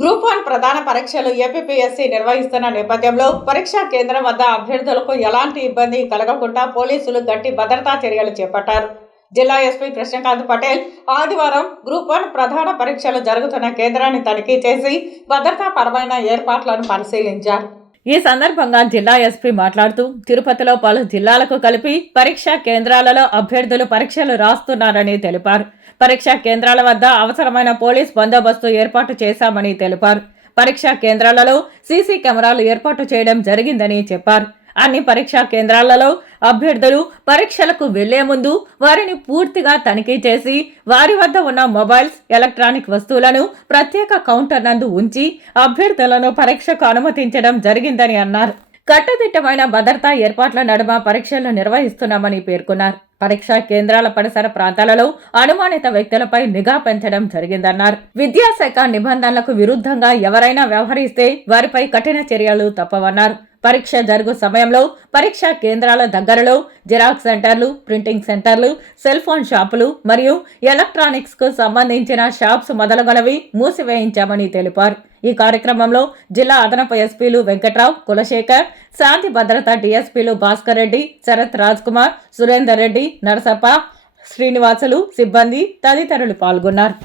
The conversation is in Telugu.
గ్రూప్ 1 ప్రధాన పరీక్షలు ఏపీపీఎస్సీ నిర్వహిస్తున్న నేపథ్యంలో పరీక్షా కేంద్రం వద్ద అభ్యర్థులకు ఎలాంటి ఇబ్బంది కలగకుండా పోలీసులు గట్టి భద్రతా చర్యలు చేపట్టారు. జిల్లా ఎస్పీ కృష్ణకాంత్ పటేల్ ఆదివారం గ్రూప్ 1 ప్రధాన పరీక్షలు జరుగుతున్న కేంద్రాన్ని తనిఖీ చేసి భద్రతాపరమైన ఏర్పాట్లను పరిశీలించారు. ఈ సందర్భంగా జిల్లా ఎస్పీ మాట్లాడుతూ తిరుపతిలో పలు జిల్లాలకు కలిపి పరీక్షా కేంద్రాలలో అభ్యర్థులు పరీక్షలు రాస్తున్నారని తెలిపారు. పరీక్షా కేంద్రాల వద్ద అవసరమైన పోలీస్ బందోబస్తు ఏర్పాటు చేశామని తెలిపారు. పరీక్షా కేంద్రాలలో సీసీ కెమెరాలు ఏర్పాటు చేయడం జరిగిందని చెప్పారు. అన్ని పరీక్షా కేంద్రాలలో అభ్యర్థులు పరీక్షలకు వెళ్లే ముందు వారిని పూర్తిగా తనిఖీ చేసి వారి వద్ద ఉన్న మొబైల్స్, ఎలక్ట్రానిక్ వస్తువులను ప్రత్యేక కౌంటర్ నందు ఉంచి అభ్యర్థులను పరీక్షకు అనుమతించడం జరిగిందని అన్నారు. కట్టుదిట్టమైన భద్రతా ఏర్పాట్ల నడుమ పరీక్షలు నిర్వహిస్తున్నామని పేర్కొన్నారు. పరీక్షా కేంద్రాల పరిసర ప్రాంతాలలో అనుమానిత వ్యక్తులపై నిఘా పెంచడం జరిగిందన్నారు. విద్యాశాఖ నిబంధనలకు విరుద్ధంగా ఎవరైనా వ్యవహరిస్తే వారిపై కఠిన చర్యలు తప్పవన్నారు. పరీక్ష జరుగు సమయంలో పరీక్షా కేంద్రాల దగ్గరలో జిరాక్స్ సెంటర్లు, ప్రింటింగ్ సెంటర్లు, సెల్ ఫోన్ షాపులు మరియు ఎలక్ట్రానిక్స్ కు సంబంధించిన షాప్స్ మొదలగునవి మూసివేయించామని తెలిపారు. ఈ కార్యక్రమంలో జిల్లా అదనపు ఎస్పీలు వెంకట్రావు, కులశేఖర్, శాంతి భద్రత డీఎస్పీలు భాస్కర్ రెడ్డి, శరత్ రాజ్ కుమార్, సురేందర్ రెడ్డి, నరసప్ప, శ్రీనివాసులు, సిబ్బంది తదితరులు పాల్గొన్నారు.